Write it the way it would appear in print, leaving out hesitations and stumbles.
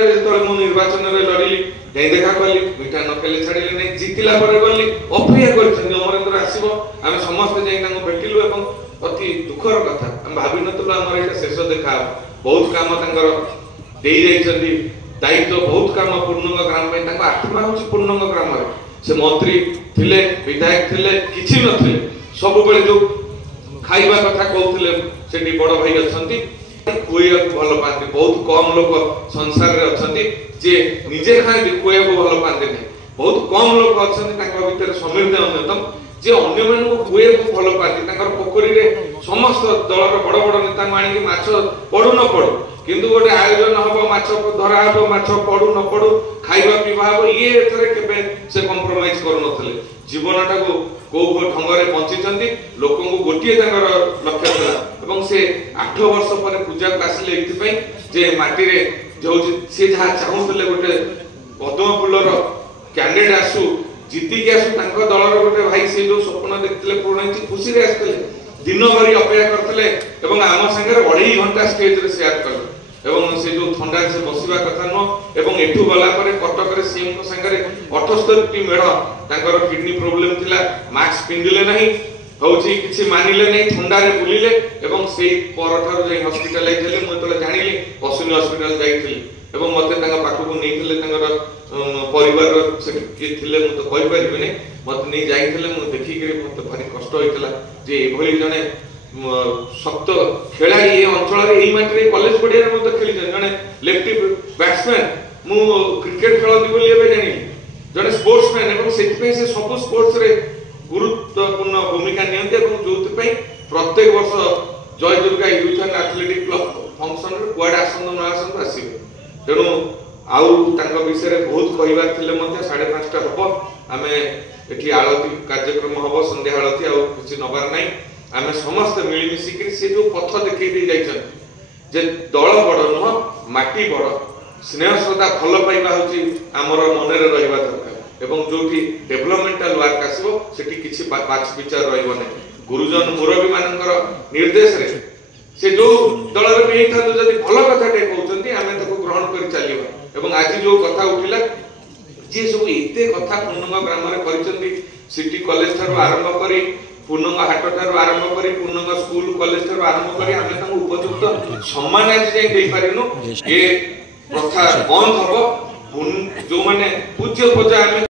जो निर्वाचन में लड़िली जाई देखा कली मिठा न खेले छाड़िले नहीं जीतिला पर गली अपेक्षा कर अमरेंद्र आसो आम समस्त जाई भेटिलु एवं अति दुखर कथा आम भावी नुलु आम ये शेष देखा बहुत काम दायित्व बहुत काम पूर्णंग ग्राम आत्मा हूँ पूर्णंग ग्राम से मंत्री थिले विधायक थिले किछि नथिले सब बेले जो खाइबा कथा कहउथिले सेठी बड़ भाई अछंती कुएया को भल पाते बहुत कम लोग संसार रे अछंती जे निजे खाए कुएया को भल पाते नहीं बहुत कम लोग अछंती तांका भीतर समीर दे अन्यतम जे अन्य मान को कुएया को भल पाते तांकर पोखरी रे समस्त दलर बड़ बड़ नेता मानी के माछ पड़ू न पड़ू किंतु गोटे आयोजन हबो माछ धरा हबो माछ पड़ू न पड़ू खाइबा पीवा हबो ये एथरे केबे से कॉम्प्रोमाइज करू नथले जीवनटा को को ढंगरे बंचिचंती लोकन को गोटिए तांकर लक्ष्य था एवं से 8 वर्ष पर पूजा को आसिले एथि जे माटी रे जो से जहा चाहूतले गोटे पद्म फुलर कैंडिडेट आसु जीती के आसु तांको दलर गोटे भाई से जो स्वप्न देखथिले पूर्ण होई खुशी रे आस्थिले दिन भरी अपेक्षा करथिले एवं आम संगे 2.5 घंटा स्टेज रे शेयर करले एवं से जो ठंडा से बसिबा कथा न एवं एठू गला पर कटक रे सीएम को संगे 78 टी मेढ तांकर किडनी प्रॉब्लम थिला मास्क पिंदिले नहीं होची किछि मानिले नहीं ठंडा रे बुलिले एवं सेई परठार जे हॉस्पिटलाइज हेले म तले जानिली अश्विनी हॉस्पिटल जाईथिली एवं मते तांगा पाखु को नेथिले तांगर परिवार से के थिले म तो कहि परिबेनी मते नै जाईथिले म देखि के मते भारी कष्ट होइतला जे एभली जने शक्त खेलाड़ी ये अंचल रे एई माटी रे कॉलेज पडिया रे मते खेली जने लेफ्टी बैट्समैन मु क्रिकेट खेलती बोली एबे जानि जने स्पोर्ट्समैन एवं सेति पे से सब स्पोर्ट्स रे गुरुत्वपूर्ण भूमिका नियंते एवं जोति पे प्रत्येक वर्ष जय Durga youth and athletic club function रे क्वाड आसन न आसन आसीबे तेनु आउ तांका विषय रे बहुत कहिबार थिले मध्ये 5:30 हबो आमे एठी आळती कार्यक्रम हबो संध्या आळती आ किछि नबार नै आमे समस्त मिली मिसी के से जो पथ देखै दे जाइछन जे दल बड़ न माटी बड़ स्नेह श्रद्धा भल पाइबा होची हमर मन रे रहबा दरकार एवं जोठी डेवलपमेंटल वर्क आसीबो सेठी किछि पाछ विचार रहबो नै गुरुजन मुरबी मानकर निर्देश रे से जो दल रे बेई था जदी भल कथा टे कहउचंती आमे ताको ग्रहण करि चालिबा एवं आज जो कथा उठिला जे सब एते कथा पूर्णंग ग्राम रे करिसंती सिटी कॉलेज थारो आरंभ करी पूर्णंग हाट थारो आरंभ करी पूर्णंग स्कूल कॉलेज थारो आरंभ करी आमे ताको उपयुक्त सम्मान आज जे देई पारिनु ए प्रथा बंद हबो जो माने पूज्य प्रजा